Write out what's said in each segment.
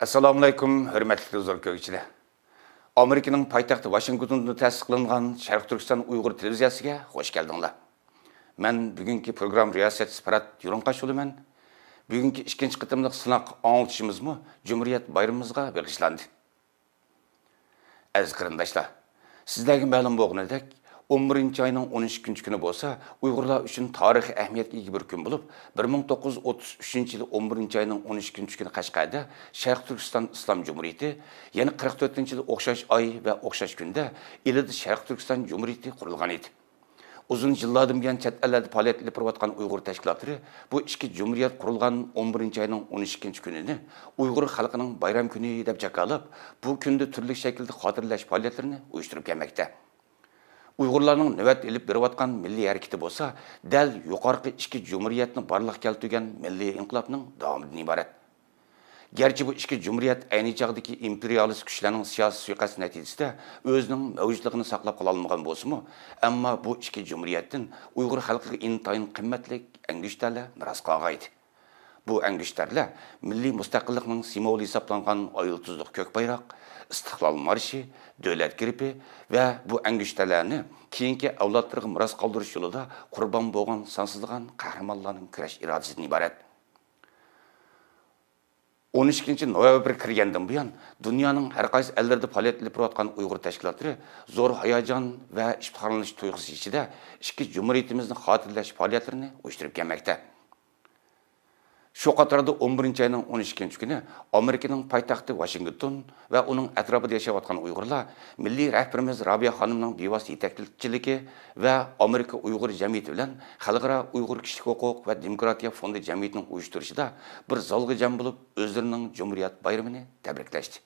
Assalomu alaykum, hurmatli uzr ko'ruvchilar. Amerikaning poytaxti Washingtonda ta'sis qilingan Sharq Turkiston Uyg'ur televiziyasiga xush keldinglar. Men bugungi program riyosatchisi Farhat Yuronqashulaman. Bugungi ikkinchi qitimliq sinoq anglitishimizmi Cumhuriyet bayramimizga bag'ishlandi. Aziz qarindoshlar, sizlarga ma'lum bo'lganidek, 11 ayning 13 kuni bo'lsa, Uyg'urlar uchun tarixiy ahamiyatga ega bir kun bo'lib, 1933-yil 11 ayning 13 kuni Qashqarda Sharq Turkiston Islom Jumhuriyati, yana 44-yil o'xshash oy va o'xshash kunda Ilida Sharq Turkiston Jumhuriyati qurilgan edi. Uzun yillardan buyon chet ellarda faoliyat olib borayotgan Uyg'ur tashkilotlari bu ikki jumhuriyat qurilgan 11 ayning 13 kunini Uyg'ur xalqining bayram kuni deb jakalab, bu kunda turli shaklda xotirlash faoliyatlarini uyushtirib kelmoqda. Uyg'urlarning navbat elib berayotgan milliy harakati bo'lsa, dal yuqorqi ikki jumhuriyatni barliq keltirgan milliy inqilobning davomidan iborat. Gerçi bu ikki jumhuriyat ayni chog'dagi imperialist kuchlarning siyosiy suiqasdi natijasida o'zining mavjudligini saqlab qola olmagan bo'lsa-mu, ammo bu ikki jumhuriyatdan Uyg'ur xalqiga intayin qimmatli angishtarlar miros qolgan edi. Bu angishtarlar milliy mustaqillikning simvoli hisoblangan oyultuzlik ko'k bayroq, istiqlol marshi, davlat gripi va bu angishtarlarni keyingi avlodlarga miros qoldirish yo'lida qurbon bo'lgan sonsizlagan qahramonlarning kurash irodasidan iborat. 12 noyabr kirgandan buyon dunyoning har qaysi ellarida faoliyat olib borayotgan Uyg'ur tashkilotlari zo'r hayajon va iftiqorlanish tuyg'usi ichida ikki jumhuriyatimizni xotirlash faoliyatlarini uyushtirib kelmoqda. Shu qatorda 11 ayning 13 kuni Amerikaning poytaxti Washington va uning atrofida yashayotgan Uyg'urlar milliy rahbarimiz Robiya xonimning bevosita yetakchiligi va Amerika Uyg'ur jamiyati bilan Xalqaro Uyg'ur kishilik huquq va demokratiya fondi jamiyatining uyushtirishida bir zalga jam bo'lib, o'zlarining Cumhuriyet bayramini tabriklashdi.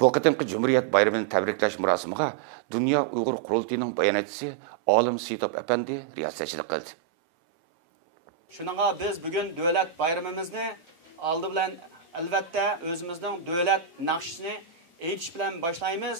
Bu qitimqi Cumhuriyet bayramini tabriklash murosimiga Dünya Uyg'ur qurultiyining bayonotchisi Olim Sitop apandi riyosatchilik qildi. Shuningga biz bugun davlat bayramimizni oldi bilan albatta o'zimizning davlat naqshini aytish bilan boshlaymiz.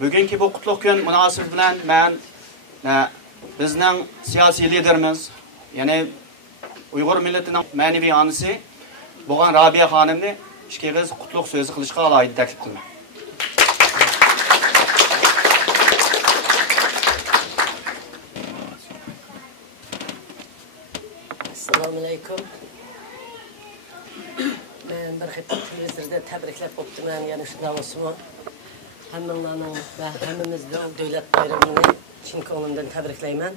Bugünkü bu qutlug kun munosabati bilan men bizning siyosiy liderimiz, ya'ni Uyg'ur millatining ma'naviy onasi bo'lgan Robiya xonimni ikki qiz qutlug' so'zi qilishga alohida taklif qilaman. Assalomu alaykum. Men bir xil televizorda tabriklab o'tdim, yana shunday bo'lsa-mu, hammanglarning va hammamizning davlat bayramini chin ko'nglimdan tabriklayman.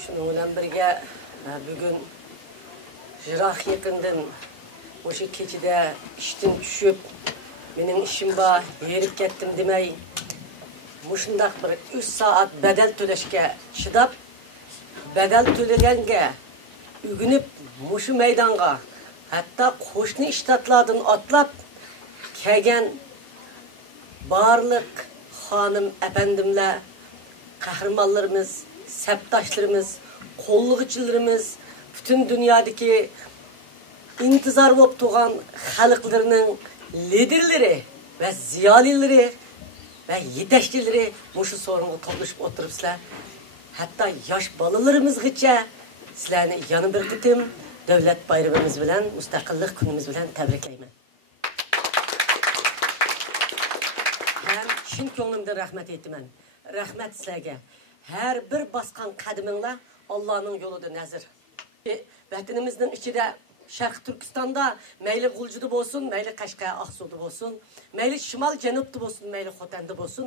Shuning bilan birga bugun jiroq yaqindan o'sha kechida ishdan tushib, mening ishim bor, yerib ketdim demay, mushundaq bir 3 soat badal to'lashga chidab, badal to'laganga ugunib mushu maydonga hatto qo'shni shtatlardan otlab kelgan barliq xonim efendimlar, qahramonlarimiz, sabdoshlarimiz, qo'llag'uchilarimiz, butun dunyodagi intizor bo'lib turgan xalqlarning liderlari va ziyolilari va yetakchilari mushu so'ringa to'plashib o'tiribsizlar. Hatto yosh bolalarimizgacha sizlarni yana bir qitim davlat bayramimiz bilan, mustaqillik kunimiz bilan tabriklayman. Men chin ko'nglimdan rahmat aytaman. Rahmat sizlarga. Har bir bosgan qadaminglar Allohning yo'lida nazar. Vatanimizning ichida Sharq Turkistonda mayli G'uljida bo'lsin, mayli Qashqa, Oqsuvda bo'lsin, mayli Shimol Janubda bo'lsin, mayli Xotanda bo'lsin,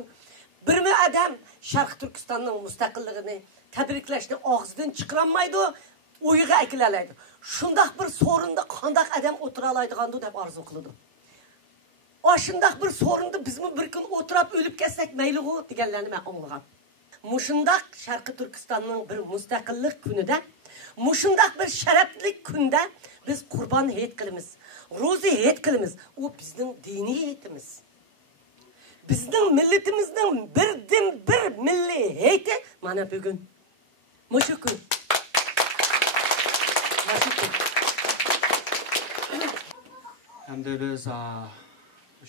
birmi adam Sharq Turkistonning mustaqilligini tabriklashni og'zidan chiqarolmaydi, o'yiga akilalaydi. Shundaq bir so'rinda qandaq adam o'tira oladigan deb orzu qiladi. Oshundaq bir so'rinda bizmi bir kun o'tirib o'lib ketsak mayli-ku deganlarni men anglagan. Mushundaq Sharq Turkistonning bir mustaqillik kunida, mushundaq bir sharafli kunda biz qurbon hayit qilamiz, ro'za hayit qilamiz. U bizning diniy hayitimiz. Bizning millatimizning bir milliy hayiti mana bugun. Mushu kun. Hamda biz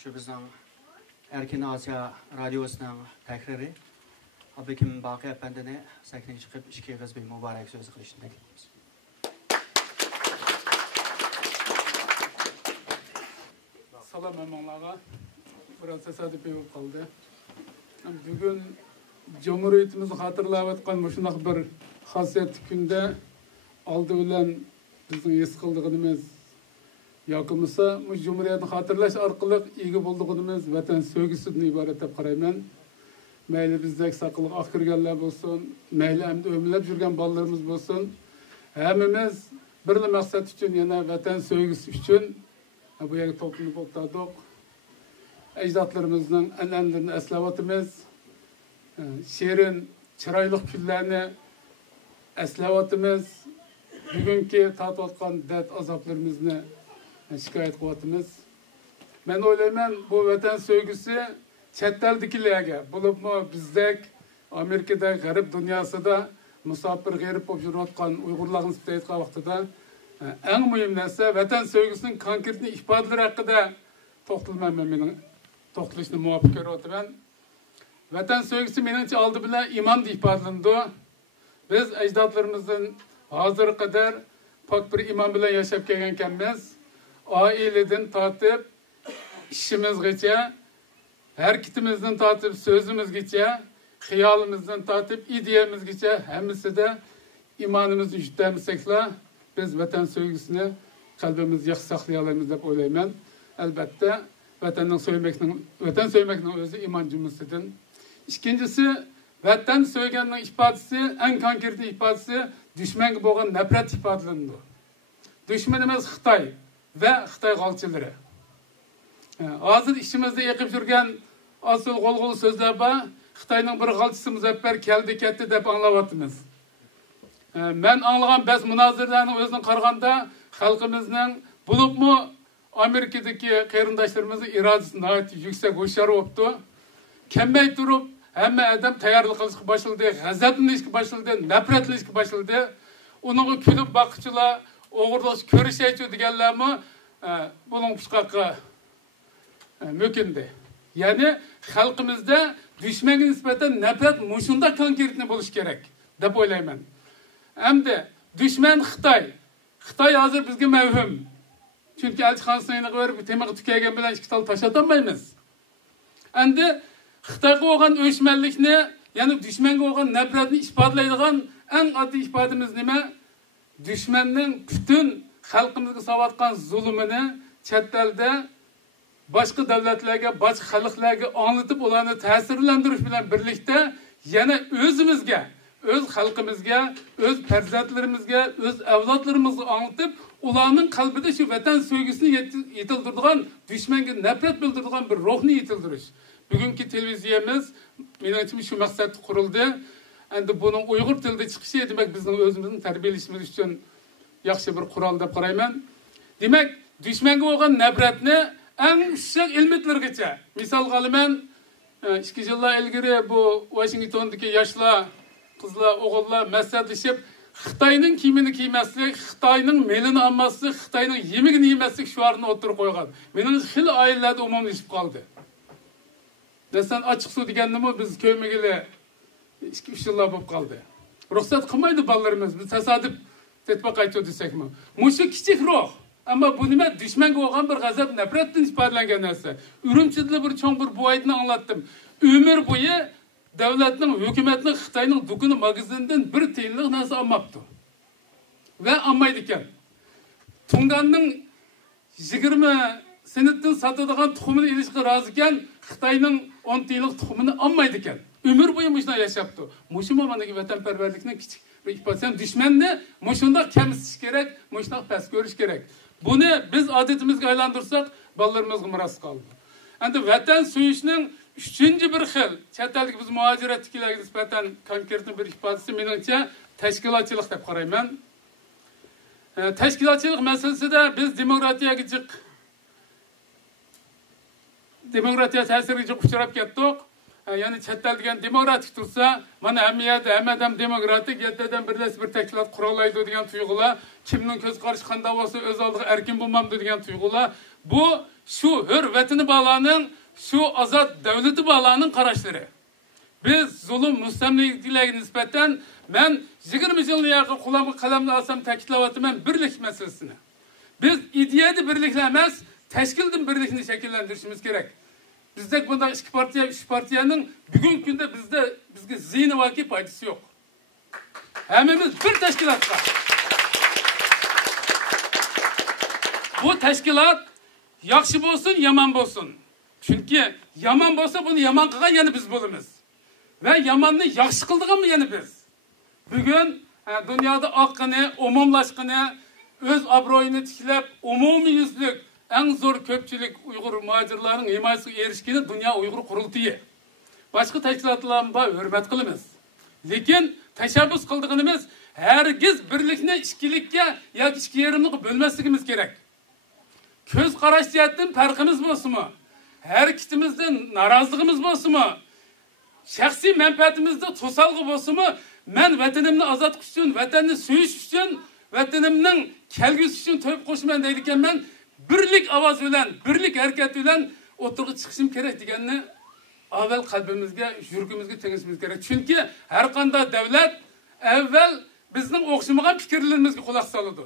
shu bizning Erkin Osiyo radiosining takrori Abdukim Baqi efendini sahnaga chiqib ikki qiz bir muborak so'z qilishni takliflaymiz. Salam hammalarga. Biraz tesadüf bo'lib qoldi. Bugun Cumhuriyetimizni xotirlayotgan shunday bir xosiyatli kunda oldi bilan bizning his qildig'imiz yoqimisa, bu Cumhuriyetni xotirlash orqali ega bo'ldig'imiz vatan sevgisidan iborat deb qarayman. Mayli bizdek saqliq oq kirganlar bo'lsin, mayli hamda o'mlab yurgan bolalarimiz bo'lsin, hammamiz bir maqsad uchun, yana vatan sevgisi uchun bu yerga to'planib o'tirdik. Ajdodlarimizning an'analarini eslayotimiz, shirin, chiroyli kunlarni eslayotimiz, bugungi tatayotgan dard azoblarimizni shikoyat qilyapmiz. Men o'ylayman, bu vatan sevgisi chet eldagilarga, bo'libmi bizdek Amerikada, g'arb dunyosida musofir g'arib bo'lib yurayotgan Uyg'urlarni aytgan vaqtida eng muhim narsa vatan sevgisining konkret ifodalari haqida to'xtalmayman. Mening to'xtalishni muvofiq ko'ryapman. Vatan sevgisi meningcha oldi bilan iymon deb ifodalandi. Biz ajdodlarimizdan hozir qadar pok bir iymon bilan yashab kelgan ekanmiz. Oiladan tortib ishimizgacha, harakatimizdan tortib so'zimizgacha, xiyolimizdan tortib ideyamizgacha hammasida iymonimizni yutamisak-la, biz vatan sevgisini qalbimizda yaxshi saqlay olamiz deb o'ylayman. Albatta, vatan sevmekning o'zi iymon jumlasidan. Ikkinchisi, vatan sevganning ifodasi, eng konkret ifodasi dushmanga bo'lgan nafrat ifodalandi. Dushmanimiz Xitoy va Xitoy g'olchilari. Hozir ishimizda yiqib yurgan asıl g'olg'ul so'zlar bor. Xitoyning bir g'olchisi Muzaffar keldi ketdi deb anglayapmiz. Men anglagan bas munozirlarning o'zini qaraganda xalqimizning bo'libmi Amerikadagi qarindoshlarimizning irodasi nihoyat yuksak o'shar bo'libdi. Kemmay turib hamma odam tayyorlik qilishga boshladi, g'azablanishga boshladi, nafratlanishga boshladi. Uningga kulib boquvchilar, o'g'irlash ko'rishaychi deganlarmi buning pushqaqqa mümkündü. Yani xalqimizda dushmanga nisbatan nafrat mushunda konkretni bo'lish kerak deb o'ylayman. Hamda Düşman Xitoy. Xitoy hozir bizga mavhum. Chunki elchixonasiga berib temaga tukagan bilan ikki tal tash atamaymiz. Endi Xitoyga bo'lgan o'chmanlikni, ya'ni dushmanga bo'lgan nafratni ifodalaydigan eng oddiy ifodamiz nima? Dushmanning butun xalqimizga solayotgan zulmini chet elda boshqa davlatlarga, boshqa xalqlarga anlatib, ularni ta'sirlantirish bilan birlikda yana o'zimizga, o'z xalqimizga, o'z farzandlarimizga, o'z avlodlarimizga anlatib, ularning qalbida shu vatan sevgisini yetildiradigan, dushmanga nafrat bildiradigan bir ruhni yetildirish. Bugungi televiziyamiz menimcha shu maqsadda qurildi. Endi buning Uyg'ur tilida chiqishi demak bizning o'zimizning tarbiyalashimiz uchun yaxshi bir qurol deb qarayman. Demak, dushmanga bo'lgan nafratni eng ushoq ilmitlargacha, misol qalaman, 2 yillar ilgari bu Washingtondagi yoshlar, qizlar, o'g'illar maslahatlashib, Xitoyning kiyimini kiymaslik, Xitoyning melini olmaslik, Xitoyning yemigini yemaslik shuarini o'tirib qo'ygan. Mening xil oilalarda umumlashib qoldi. Desan ochiq suv deganimi biz ko'magili 2-3 yillar bo'lib qoldi. Ruxsat qilmaydi bolalarimiz. Biz tasodif tetpa qaytib desakmi. Mushu kichik ruh. Ammo bu nima? Dushmanga bo'lgan bir g'azab, nafratdan ifodalangan narsa. Urumchida bir cho'ng bir buvoyni anglatdim. Umr bo'yi davlatning, hukumatning Xitoyning dukuni magazindan bir tiyinlik narsa olmabdi. Va olmaydi ekan. Tunganning 20 senatdan sotadigan tuxumini ilishga rozi ekan, Xitoyning 10 tiyinlik tuxumini olmaydi ekan. Umr bo'yi mushuna yashapti. Mushu mamandagi vatanparvarlikning kichik bir ifodasi. Dushmanni mushunda kamsitish kerak, mushuna past ko'rish kerak. Buni biz odatimizga aylantirsak, bolalarimizga miros qoldi. Endi vatan suyishning 3-chi bir xil, chet ellik biz muhojiratchilarga nisbatan konkret bir ifodasi meningcha tashkilotchilik deb qarayman. Tashkilotchilik masalasida biz demokratiya ta'siriga uchrab ketdik. Ya'ni chet el degan demokratik tursa, mana hammadan demokratik, yettadan birlashib bir tashkilot qurollaydi degan tuyg'ular, kimning ko'z qarashi qanday bo'lsa o'z oldiga erkin bo'lmamdi degan tuyg'ular, bu shu hur vatani bolaning, shu ozod davlati bolaning qarashlari. Biz zulm mustamlikalarga nisbatan men 20 yilni yaqin qo'limga qalamni olsam ta'kidlayapman birlik masalasini. Biz ideyada birliklar emas, tashkildan birlikni shakllantirishimiz kerak. Bizde bunda 2 partiya, 3 partiyanın bugün günde bizge zihni vaki faydası yok. Hemimiz bir teşkilat var. Bu teşkilat yaxşı bolsun, yaman bolsun. Çünkü yaman bolsa bunu yaman kılgan yani biz bulumuz. Ve yamanını yaxşı kıldığın mı yani biz? Bugün dünyada hakkını, umumlaşkını, öz abroyunu tiklep, umumi yüzlük, en zor köpçülük Uygur muhacirlarının himayesiga erişkeni Dünya Uygur Kurultayı. Başka teşkilatlarına hürmet kılımız. Lekin teşebbüs kıldığımız hergiz birlikne işkilikke ya işki yerimlik bölmesligimiz gerek. Köz qaraş jihatdan farqimiz bo'lsinmi? Her kitimizden narazılığımız bo'lsinmi? Şahsi menfaatimizde to'salg'i bo'lsinmi? Men vatanimni ozod qilish uchun, vatanni suyish uchun, vatanimning kelgusi uchun to'yib qo'shman deydigan men birlik ovoz bilan, birlik harakat bilan o'tirib chiqishim kerak deganni avval qalbimizga, yuragimizga tengishimiz kerak. Chunki har qanday davlat avval bizning o'xshamagan fikrlarimizga quloq soladi.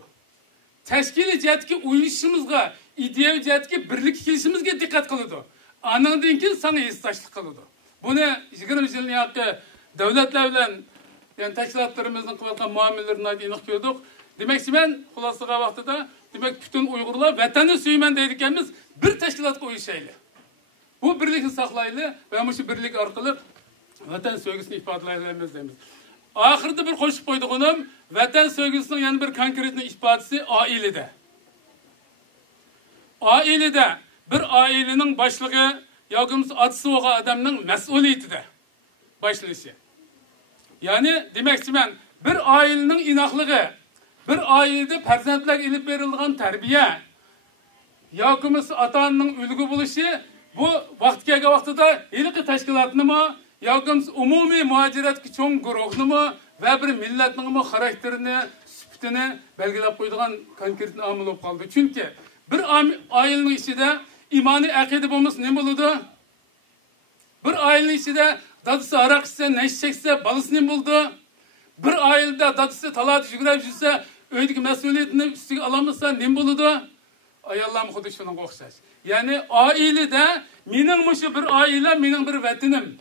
Tashkiliy jihatga uyushishimizga, ideya jihatga birlik kelishimizga diqqat qiladi. Anandan keyin sana hissashlik qiladi. Buni 20 yilning yoqi davlatlar bilan, yani tashkilotlarimizning qilayotgan muomalalarini aniq ko'rdik. Demakchi men xulosaga vaqtida demak bütün Uyg'urlar vatanni suyman deydiganmiz bir tashkilotga uyushaylik. Bu birlikni saqlaylik va shu birlik orqali vatan sevgisini ifodalaymiz deymiz. Oxirida bir qo'shib qo'ydiganim vatan sevgisining yana bir konkret ifodasi oilada. Oilada bir oilaning boshlig'i yoki otasi bo'lgan odamning mas'uliyatida boshlanishi. Ya'ni demakchi men bir oilaning inoqligi, bir ailede farzandlarga ilib berilgan tarbiya yoki ota-onaning ulgu bo'lishi bu vaqt kelgan vaqtida ilqi tashkilotnimi yoki umumiy muhojiratga cho'ng guruhnimi va bir millatning xarakterini, sifatini belgilab qo'ydigan konkret omil bo'lib qoldi. Chunki bir oilaning ichida imoniy aqida bo'lmasa nima bo'ladi? Bir oilaning ichida dadasi aroq ichsa, nash cheksa, bolasi nima bo'ldi? Bir ailede dadisi talat yügrep жүрсе, öydeki mesuliyetini üstüge alamazsa ne buludu? Ayallam xudu şunun oxşaş. Yani ailede mening muşu bir aile, mening bir vatinim.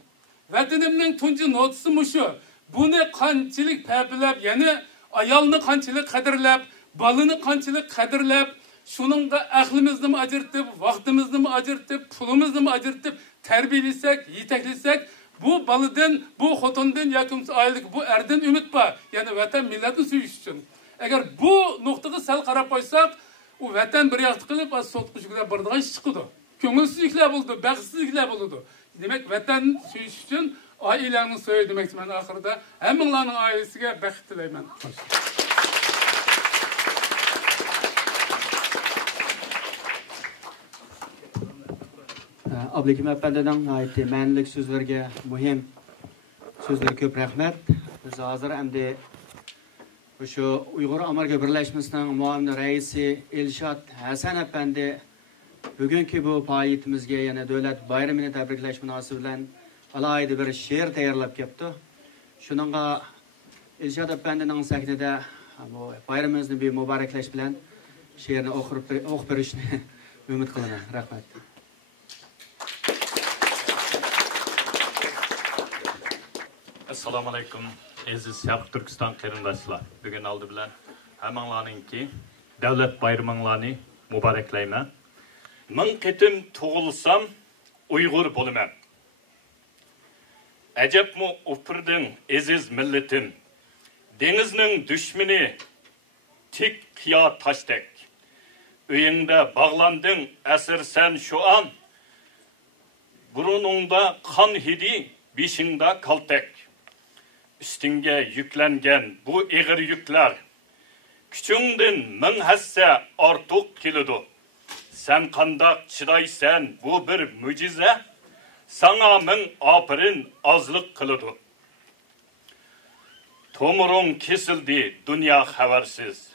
Vatinimning tunji notisi muşu. Buni qanchalik pabilab, yani ayolni qanchalik qadrlab, balani qanchalik qadrlab, shuningga aqlimizni ajirtib, vaqtimizni ajirtib, pulimizni ajirtib tarbiyalasak, yetaklasak, bu baladan, bu xotindan yoki oilaga, bu erdan umid bor. Yani vatan millatni suyish uchun. Agar bu nuqtaga sal qarab qo'ysak, u vatan bir yoqda qilib, so'tqishga boradigan ish chiqadi. Ko'ngilsizliklar bo'ldi, baxtsizliklar bo'ldi. Demek vatan suyish uchun oilani so'y demakman. Oxirida hammanglarning oilasiga baxt tilayman. Ablekim efendining aytdi ma'nilik so'zlarga, muhim so'zlarga ko'p rahmat. Biz hozir endi shu Uyg'ur Amerika birlashmasining muavin raisi Elshad Hasan efendi bugungi bu faoliyatimizga yana davlat bayramini tabriklash munosabati bilan alohida bir she'r tayyorlab kelibdi. Shuningga Elshad efendining sahnada bu bayramimizni bir muboraklash bilan she'rni o'qib berishni umid qilaman. Rahmat. Assalamu alaikum. Aziz Şarq Türkistan qarindoshlar. Bugun oldi bilan hammanglarningki davlat bayraminglarni muboraklayman. Ming qitim tug'ilsam Uyg'ur bo'laman. Ajabmi upirding aziz millatim. Dengizning dushmani tik qiyo tashdek. Uyingda bog'landing asir sen şu an. Buruningda qon hidi, beshingda kaltak. Üstünge yüklengen bu eğir yükler, küçüğünden min hassa artık kilidu. Sen kandak çidaysen bu bir mucize, sana min apirin azlık kılıdu. Tomurun kesildi dünya habersiz.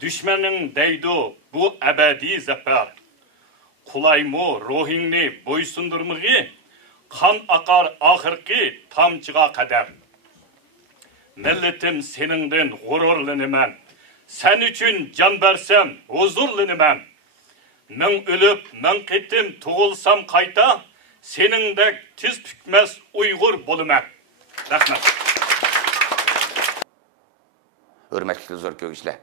Düşmenin deydu bu ebedi zafer. Kulaymu ruhingni boysundurmuğu, kan akar ahirki tamçığa kadar. Milletim seninden gururlanıman. Sen için can versem huzurlanıman. Men ölüp, men kettim, tuğulsam kayta, senin de tiz tükmez Uygur boluman. Rahmet. Hürmetli zor köküşler.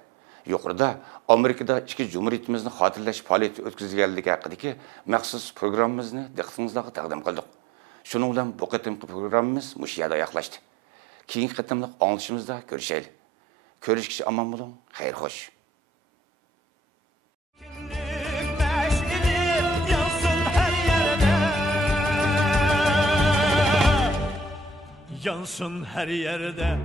Yukarıda Amerika'da iki Cumhuriyetimizin hatırlaş faaliyeti ötküzülgenligi haqidagi maxsus programımızını diqqatingizga taqdim qildik. Şunun bilan bu qitimki programımız mush yerda oyoqlashdi. Keyingi qitimliq anglishimizda ko'rishaylik. Ko'rishkicha omon bo'ling, xayr xo'sh. Yansın her yerde